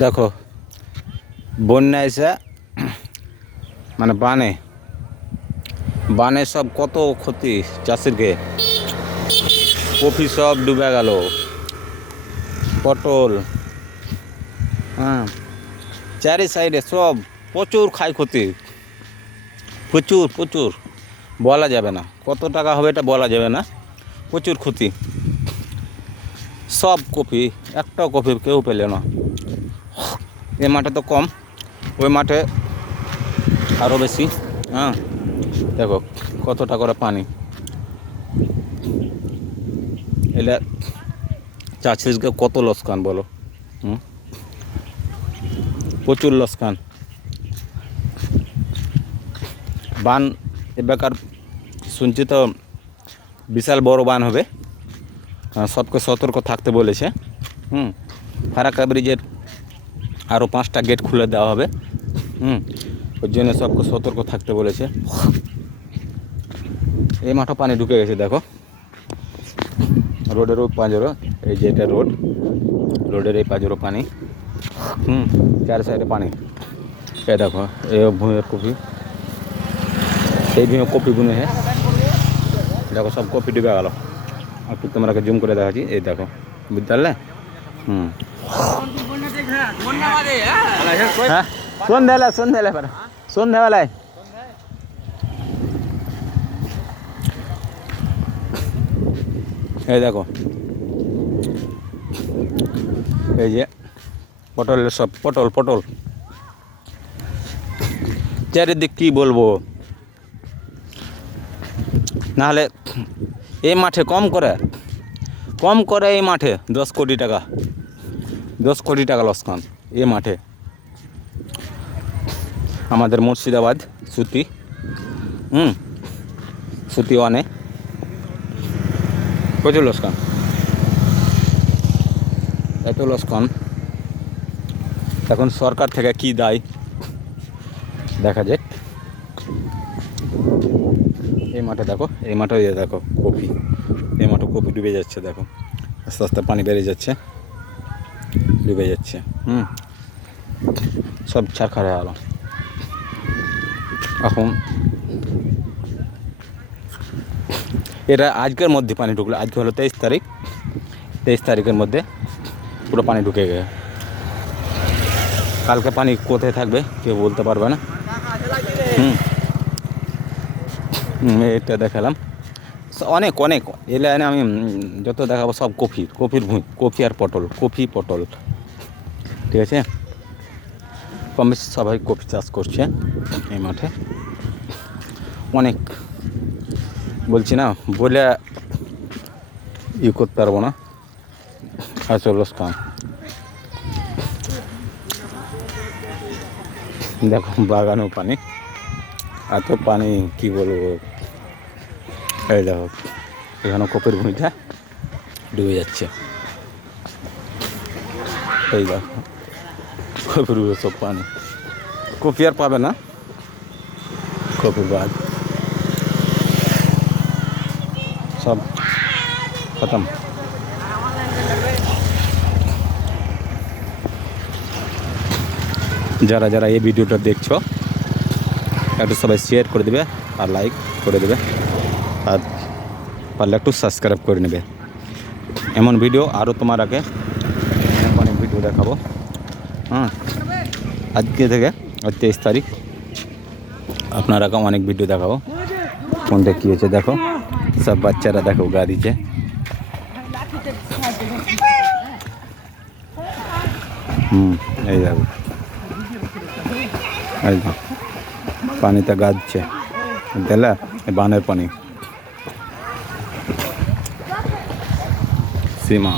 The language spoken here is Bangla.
দেখো বন্যা এসে মানে বানে সব কত ক্ষতি চাষিরকে। কফি সব ডুবে গেল, পটল, হ্যাঁ, চারি সাইডে সব প্রচুর ক্ষয়ক্ষতি, প্রচুর প্রচুর বলা যাবে না কত টাকা হবে, এটা বলা যাবে না। প্রচুর ক্ষতি, সব কপি, একটাও কপি কেউ পেলে না। এ মাঠে তো কম, ওই মাঠে আরও বেশি। হ্যাঁ, দেখো কতটা করে পানি। এলে চাষিকে কত লোকসান বলো। প্রচুর লোকসান। বান এবারকার শুনছি তো বিশাল বড় বান হবে, সবকে সতর্ক থাকতে বলেছে। ফারাক্কা ব্রিজের আরও 5টা গেট খুলে দেওয়া হবে। ওর জন্য সবকে সতর্ক থাকতে বলেছে। এই মাঠে পানি ঢুকে গেছে, দেখো রোডের ওই পাঁজরো, এই যে এটা রোডের এই পাঁজরো পানি। চার সাইডে পানি। এই দেখো এই ভূমির কপি, এই ভূমি কপি বুনে হ্যাঁ, দেখো সব কপি ডুবে গেল। একটু তোমরাকে জুম করে দেখাচ্ছি, এই দেখো, বুঝতে পারলে? হ্যাঁ, সন্ধ্যাবেলায় এই দেখো, এই যে পটলের সব পটল চারিদিক কি বলবো। নাহলে এই মাঠে কম করে এই মাঠে 10 কোটি টাকা লসকান এই মাঠে। আমাদের মুর্শিদাবাদ সুতি ওয়ানে প্রচুর লসকান, এত লসকান। এখন সরকার থেকে কি দায় দেখা যাক। এই মাঠে দেখো, এই মাঠে দেখো কপি, এই মাঠে কপি ডুবে যাচ্ছে। দেখো আস্তে আস্তে পানি বেড়ে যাচ্ছে, ডুবে যাচ্ছে। সব ছারখার হয়ে গেল। এখন এটা আজকের মধ্যে পানি ঢুকলো, আজকে হলো 23 তারিখ, 23 তারিখের মধ্যে পুরো পানি ঢুকে গেছে। কালকে পানি কোথায় থাকবে কেউ বলতে পারবে না। এটা দেখালাম অনেক এই লাইনে আমি যত দেখাবো সব কপির ভুঁই, কপি আর পটল, ঠিক আছে। কম বেশি সবাই কপি চাষ করছে এই মাঠে। অনেক বলছি না, বলে করতে পারবো না। আর চলো কাম দেখো, বাগানেও পানি, এত পানি কি বলবো। এই দেখো এখানে কপির ভূমিটা ডুবে যাচ্ছে। এই দেখো কপির সব পানি, কপি আর পাবে না, কপি বাদ সব খতম। যারা এই ভিডিওটা দেখছো একটু সবাই শেয়ার করে দেবে আর লাইক করে দেবে, আর পারলে একটু সাবস্ক্রাইব করে নেবে। এমন ভিডিও আরও তোমার আগে অনেক ভিডিও দেখাবো। আজকে থেকে 23 তারিখ আপনার আগে অনেক ভিডিও দেখাবো। কোনটা কী হয়েছে দেখো, সব বাচ্চারা দেখো গাড়িতে। এই দেখো, এই দেখো পানিতে গাচ্ছে, দিলে বানের পানি সীমা।